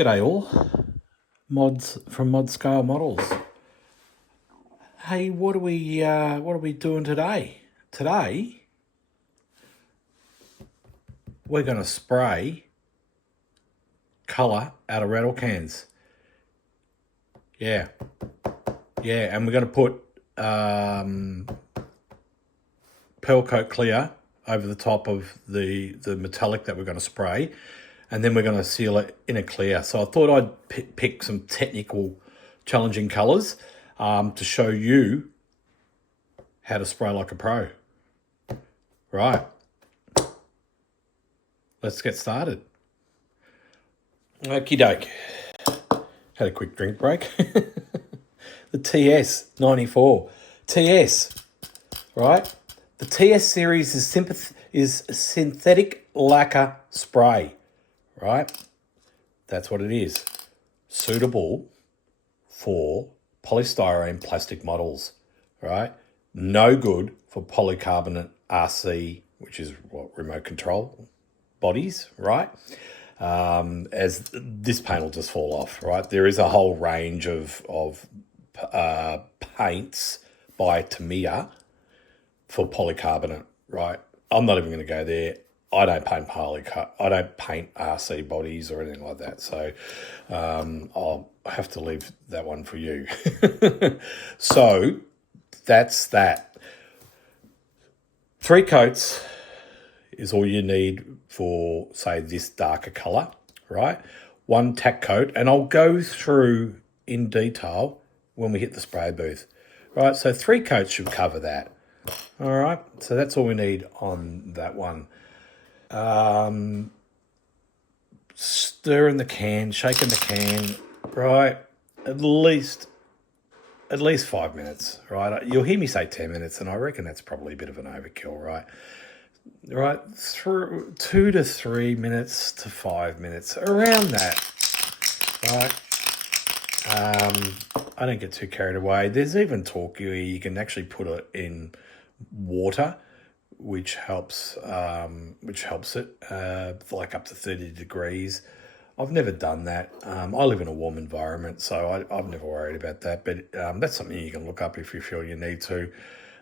G'day all, mods from Mod Scale Models. Hey, what are we doing today? Today we're going to spray colour out of rattle cans. Yeah, and we're going to put pearl coat clear over the top of the metallic that we're going to spray, and then we're going to seal it in a clear. So I thought I'd pick some technical, challenging colours to show you how to spray like a pro. Right, let's get started. Okie doke. Had a quick drink break. The TS 94. TS, right? The TS series is synthetic lacquer spray, right? That's what it is. Suitable for polystyrene plastic models, right? No good for polycarbonate RC, which is what, remote control bodies, right? As this paint will just fall off, right? There is a whole range of paints by Tamiya for polycarbonate, right? I'm not even going to go there. I don't paint RC bodies or anything like that, so I'll have to leave that one for you. So that's that. 3 coats is all you need for, say, this darker colour, right? 1 tack coat, and I'll go through in detail when we hit the spray booth, right? So 3 coats should cover that. All right, so that's all we need on that one. Stirring the can, shaking the can, right? At least 5 minutes, right? You'll hear me say 10 minutes, and I reckon that's probably a bit of an overkill, right? Right, through 2 to 3 minutes to 5 minutes, around that, right? I don't get too carried away. There's even talk where you can actually put it in water, which helps it, like up to 30 degrees. I've never done that. I live in a warm environment, so I've never worried about that, but that's something you can look up if you feel you need to.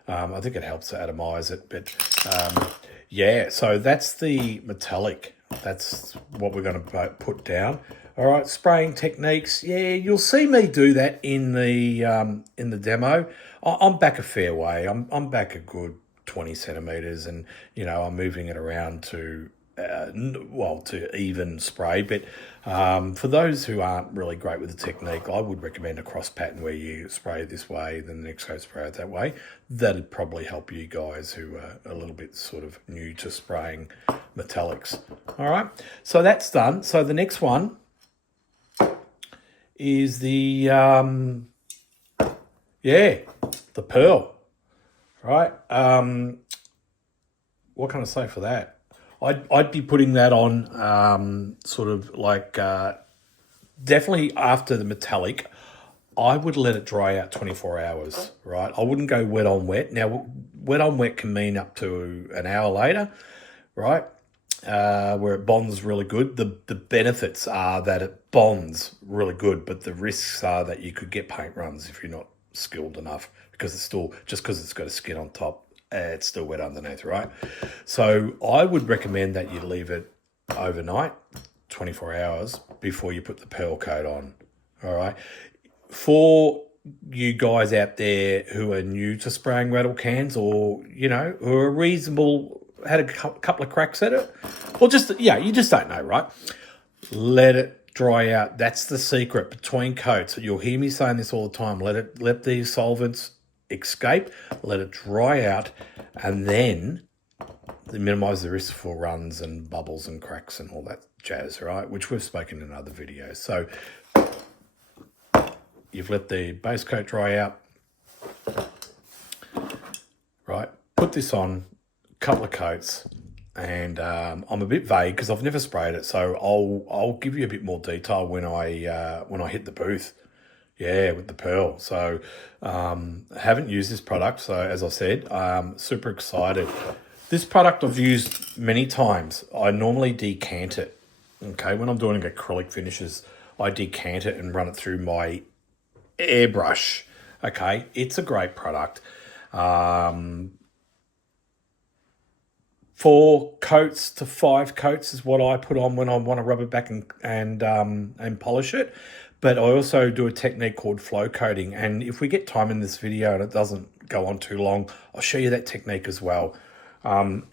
I think it helps to atomize it, but yeah, so that's the metallic. That's what we're going to put down. All right, spraying techniques. Yeah, you'll see me do that in the demo. I'm back a fair way. I'm back a good 20 centimeters, and I'm moving it around to to even spray. But for those who aren't really great with the technique, I would recommend a cross pattern where you spray this way, then the next coat spray it that way. That'd probably help you guys who are a little bit sort of new to spraying metallics. All right, so that's done. So the next one is the pearl, right? What can I say for that? I'd be putting that on sort of like definitely after the metallic. I would let it dry out 24 hours, right? I wouldn't go wet on wet. Now, wet on wet can mean up to an hour later, right? Where it bonds really good. The benefits are that it bonds really good, but the risks are that you could get paint runs if you're not skilled enough, because it's still, just because it's got a skin on top, it's still wet underneath, right? So I would recommend that you leave it overnight, 24 hours, before you put the pearl coat on, all right? For you guys out there who are new to spraying rattle cans, or, who are reasonable, had a couple of cracks at it, or just, you just don't know, right? Let it dry out. That's the secret between coats. You'll hear me saying this all the time. Let these solvents escape, let it dry out, and then minimize the risk for runs and bubbles and cracks and all that jazz, right? Which we've spoken in other videos. So you've let the base coat dry out, right? Put this on, a couple of coats, and I'm a bit vague because I've never sprayed it, so I'll give you a bit more detail when I hit the booth. Yeah, with the pearl. So haven't used this product, so as I said, super excited. This product I've used many times. I normally decant it. Okay, when I'm doing acrylic finishes, I decant it and run it through my airbrush. Okay, it's a great product. 4 coats to 5 coats is what I put on when I want to rub it back and polish it. But I also do a technique called flow coating. And if we get time in this video and it doesn't go on too long, I'll show you that technique as well.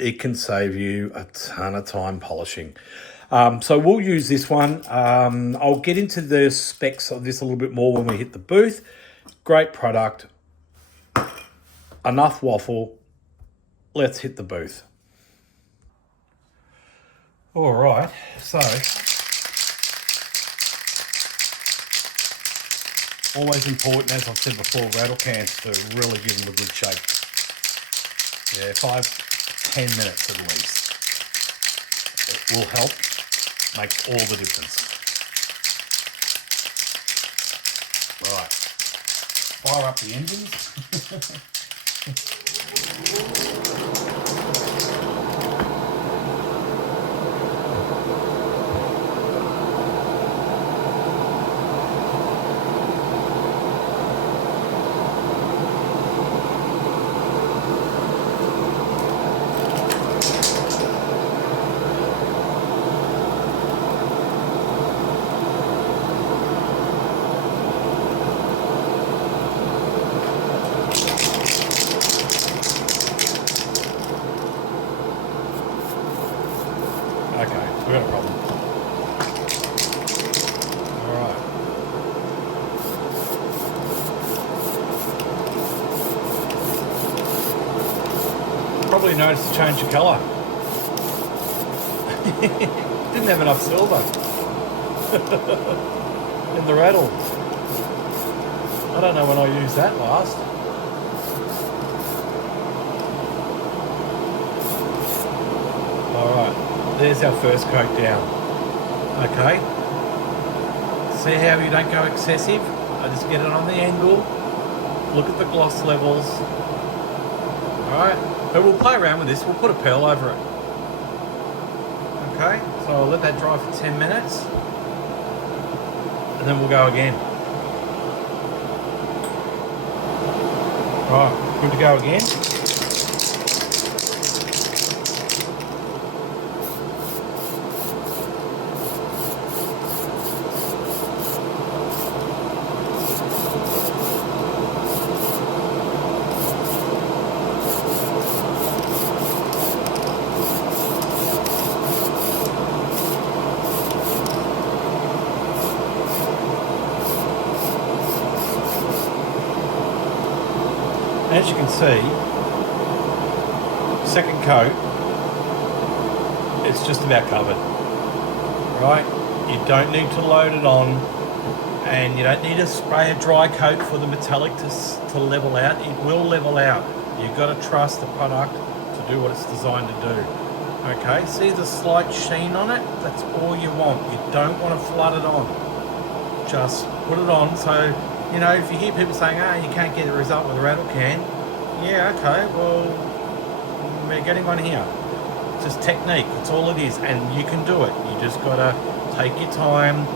It can save you a ton of time polishing. So we'll use this one. I'll get into the specs of this a little bit more when we hit the booth. Great product. Enough waffle. Let's hit the booth. All right, so always important, as I've said before, rattle cans to really give them a good shake. Yeah, 5-10 minutes at least. It will help make all the difference. Right, fire up the engines. Okay, we got a problem. Alright. Probably noticed a change of colour. Didn't have enough silver in the rattle. I don't know when I used that last. Alright. There's our first coat down. Okay. See how you don't go excessive? I just get it on the angle. Look at the gloss levels. Alright. But we'll play around with this. We'll put a pearl over it. Okay. So I'll let that dry for 10 minutes. And then we'll go again. Right. Good to go again. As you can see, second coat, it's just about covered, right? You don't need to load it on, and you don't need to spray a dry coat for the metallic to level out. It will level out. You've got to trust the product to do what it's designed to do. Okay, see the slight sheen on it? That's all you want. You don't want to flood it on. Just put it on. So, you know, if you hear people saying, you can't get the result with a rattle can, yeah, okay, well, we're getting one here. It's just technique, that's all it is, and you can do it. You just gotta take your time,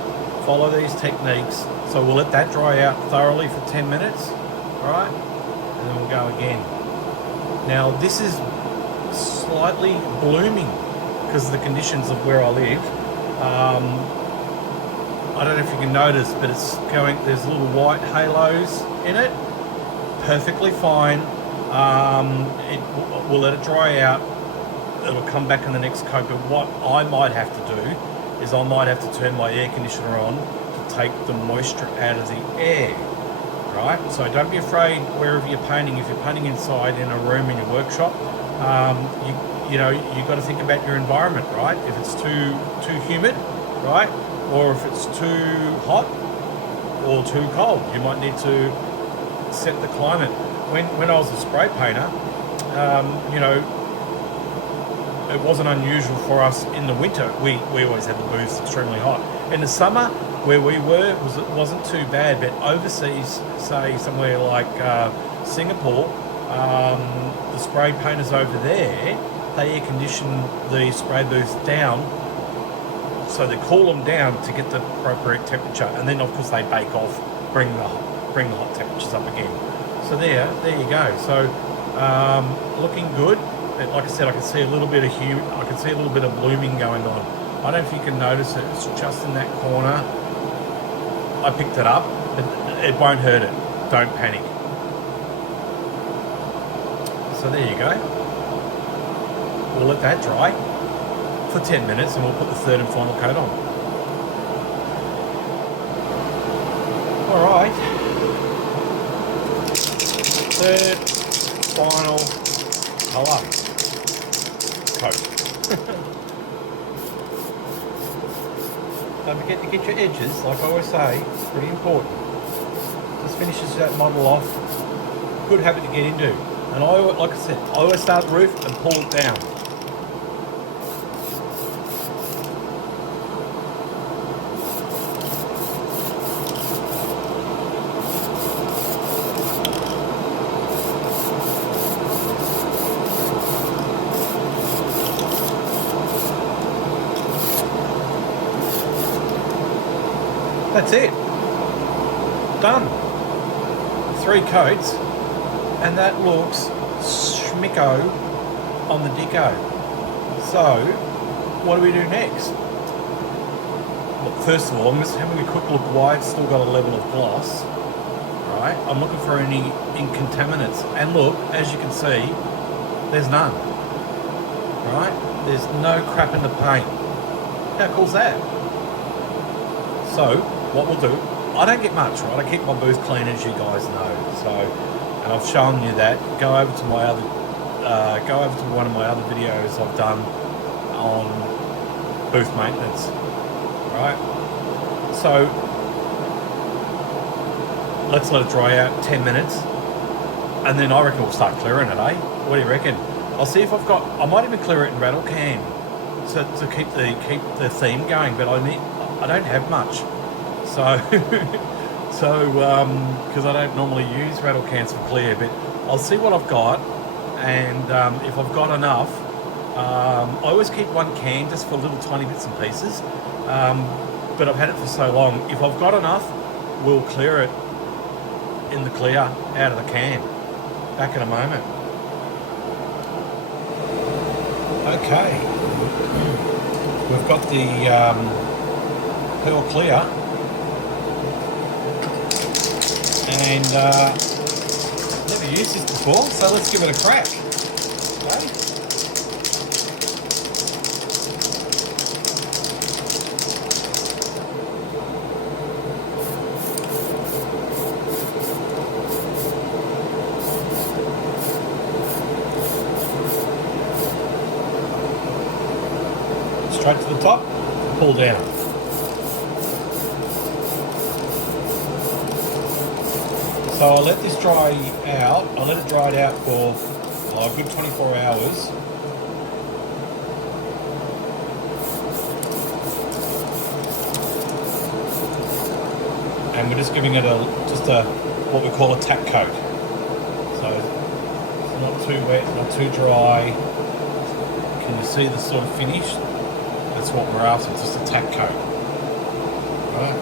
follow these techniques. So we'll let that dry out thoroughly for 10 minutes, all right? And then we'll go again. Now, this is slightly blooming because of the conditions of where I live. I don't know if you can notice, but it's going, there's little white halos in it. Perfectly fine. We'll let it dry out. It'll come back in the next coat. But what I might have to do is I might have to turn my air conditioner on to take the moisture out of the air. Right? So don't be afraid wherever you're painting. If you're painting inside in a room in your workshop, you know, you've got to think about your environment, right? If it's too humid, right? Or if it's too hot or too cold, you might need to set the climate. When I was a spray painter, you know, it wasn't unusual for us in the winter. We always had the booths extremely hot. In the summer, where we were, it wasn't too bad, but overseas, say somewhere like Singapore, the spray painters over there, they air condition the spray booths down So they cool them down to get the appropriate temperature, and then of course they bake off, bring the hot temperatures up again. So there you go. So looking good. Like I said, I can see a little bit of hue. I can see a little bit of blooming going on. I don't know if you can notice it. It's just in that corner. I picked it up. It won't hurt it. Don't panic. So there you go. We'll let that dry for 10 minutes and we'll put the third and final coat on. Alright. Third, final colour coat. Don't forget to get your edges, like I always say, it's pretty important. Just finishes that model off. Good habit to get into. And like I said, I always start the roof and pull it down. That's it. Done. 3 coats, and that looks schmicko on the dicko. So, what do we do next? Well, first of all, I'm just having a quick look why it's still got a level of gloss. Right? I'm looking for any contaminants, and look, as you can see, there's none. Right? There's no crap in the paint. How cool's that? So, what we'll do, I don't get much, right? I keep my booth clean, as you guys know. So, and I've shown you that. Go over to one of my other videos I've done on booth maintenance, right? So, let's let it dry out 10 minutes, and then I reckon we'll start clearing it, eh? What do you reckon? I'll see if I might even clear it in rattle can, so to keep the theme going. But I don't have much. So, because I don't normally use rattle cans for clear, but I'll see what I've got, and if I've got enough, I always keep one can just for little tiny bits and pieces, but I've had it for so long. If I've got enough, we'll clear it in the clear out of the can. Back in a moment. Okay, we've got the pearl clear. And never used this before, so let's give it a crack. Okay. Straight to the top, pull down. So I'll let this dry out. I'll let it dry out for a good 24 hours. And we're just giving it what we call a tack coat. So it's not too wet, not too dry. Can you see the sort of finish? That's what we're after, just a tack coat. Right?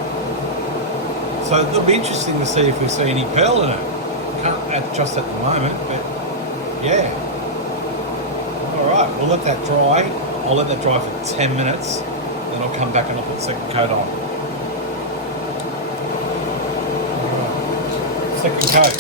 So it'll be interesting to see if we see any pearl in it. Can't just at the moment, but yeah. Alright, we'll let that dry. I'll let that dry for 10 minutes, then I'll come back and I'll put the second coat on. Alright, second coat.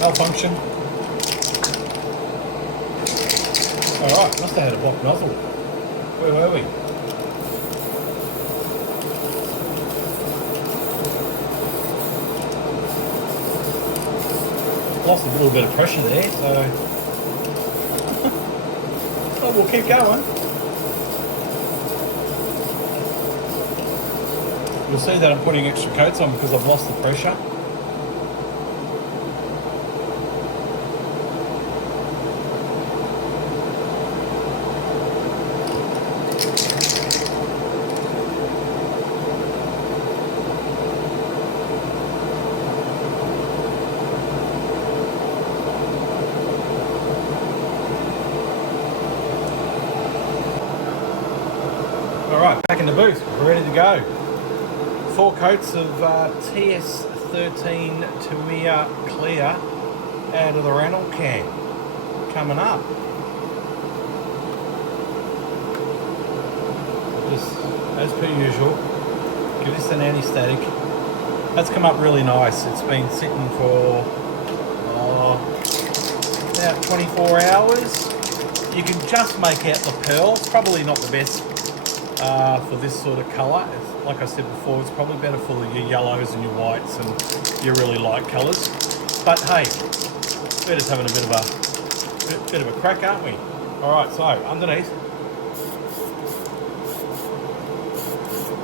Malfunction. Alright, must have had a blocked nozzle. Where were we? Lost a little bit of pressure there, so oh, we'll keep going. You'll see that I'm putting extra coats on because I've lost the pressure. Back in the booth, we're ready to go. 4 coats of TS13 Tamiya Clear out of the rattle can coming up. Just as per usual, give this an anti-static. That's come up really nice. It's been sitting for about 24 hours. You can just make out the pearl. Probably not the best for this sort of colour. Like I said before, it's probably better for your yellows and your whites and your really light colours. But hey, we're just having a bit of a crack, aren't we? All right, so underneath,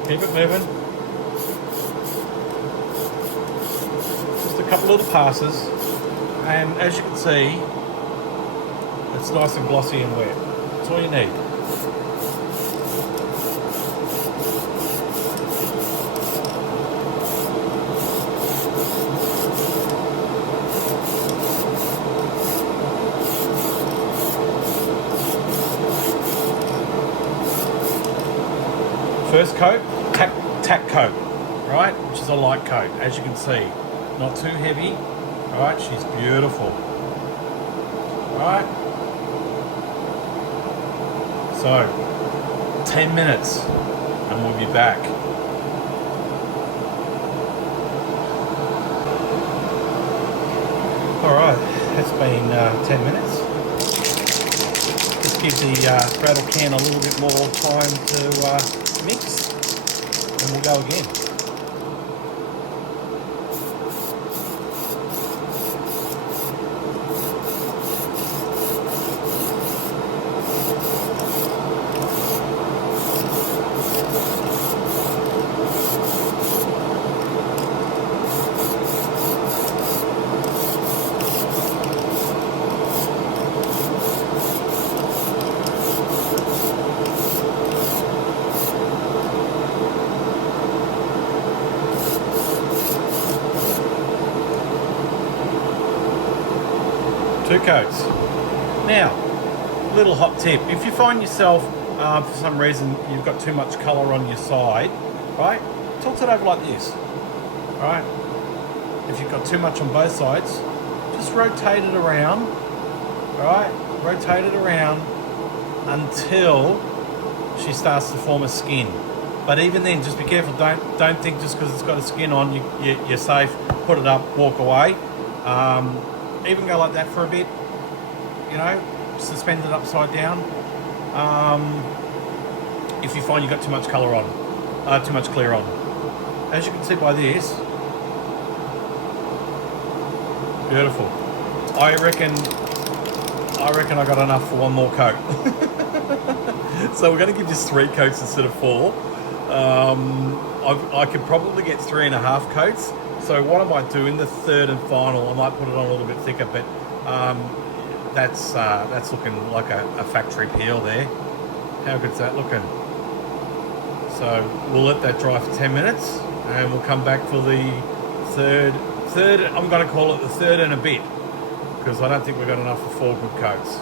keep it moving. Just a couple little passes, and as you can see, it's nice and glossy and wet. That's all you need. First coat, tack coat, right? Which is a light coat, as you can see. Not too heavy, right? She's beautiful, right? So, 10 minutes and we'll be back. All right, it's been 10 minutes. Just give the rattle can a little bit more time to mix, and we'll go again. Two coats. Now, little hot tip. If you find yourself, for some reason, you've got too much colour on your side, right? Tilt it over like this, right? If you've got too much on both sides, just rotate it around, right? Rotate it around until she starts to form a skin. But even then, just be careful. Don't think just because it's got a skin on, you're safe. Put it up, walk away. Even go like that for a bit, you know, suspend it upside down. If you find you've got too much colour on, too much clear on. As you can see by this, beautiful. I reckon I got enough for one more coat. So we're going to give this 3 coats instead of 4. I could probably get 3.5 coats. So what I might do in the third and final, I might put it on a little bit thicker, but that's looking like a factory peel there. How good's that looking? So we'll let that dry for 10 minutes and we'll come back for the third, I'm going to call it the third and a bit, because I don't think we've got enough for 4 good coats.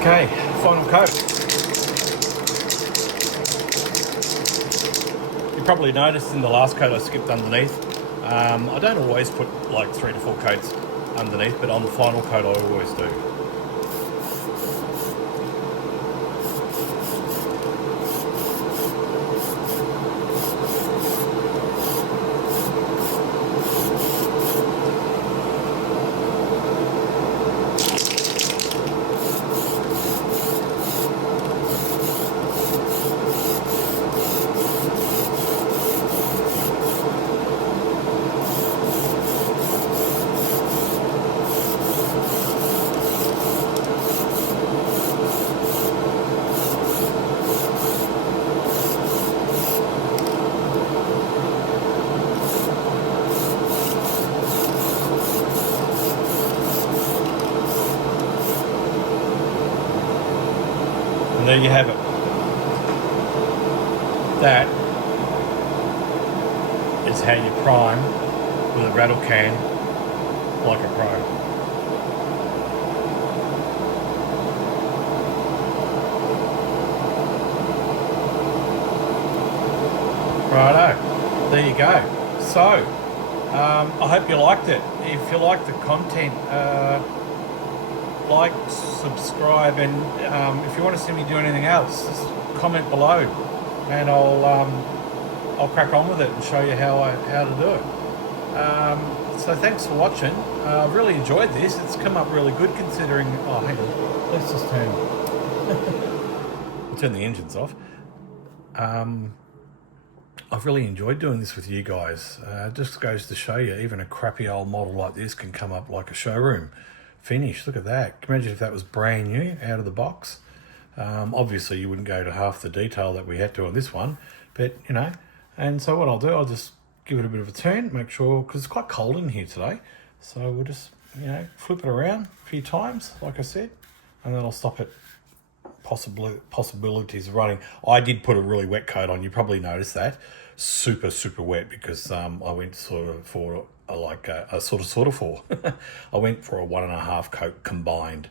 Okay, final coat. Probably noticed in the last coat I skipped underneath. I don't always put like 3 to 4 coats underneath, but on the final coat I always do. there you have it. That is how you prime with a rattle can like a pro. Righto, there you go. So, I hope you liked it. If you like the content, like, subscribe, and if you want to see me do anything else, just comment below, and I'll crack on with it and show you how to do it. So thanks for watching. I've really enjoyed this. It's come up really good considering. Oh, hang on. Let's just turn the engines off. I've really enjoyed doing this with you guys. It just goes to show you, even a crappy old model like this can come up like a showroom finish. Look at that. Imagine if that was brand new out of the box. Obviously you wouldn't go to half the detail that we had to on this one, but you know. And so what I'll do, I'll just give it a bit of a turn, make sure, because it's quite cold in here today, so we'll just, you know, flip it around a few times like I said, and then I'll stop it. Possibilities of running. I did put a really wet coat on. You probably noticed that. Super wet, because I went sort of for I went for a 1.5 coat combined,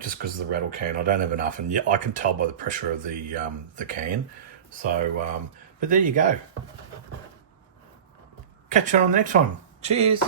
just because of the rattle can. I don't have enough, and yeah, I can tell by the pressure of the can. So but there you go. Catch you on the next one. Cheers.